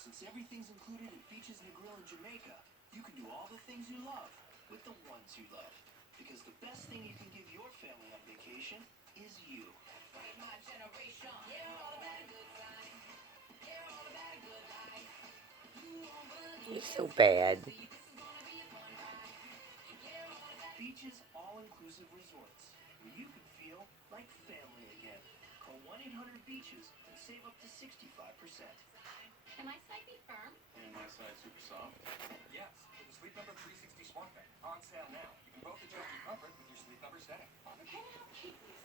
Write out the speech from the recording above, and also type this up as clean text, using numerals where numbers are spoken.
Since everything's included at Beaches Negril in Jamaica, you can do all the things you love with the ones you love. Because the best thing you can give your family on vacation is you. My generation, yeah, all about a good time. Yeah, all about a good life. You won't believe You're so bad. this is gonna be a fun ride. Yeah, all about Beaches All-Inclusive Resorts, where you can feel like family again. Call 1-800-BEACHES and save up to 65%. Can my side be firm? And my side super soft. Yes, with the Sleep Number 360 Smart Bed. On sale now. You can both adjust your comfort with your Sleep Number setting. Can I keep these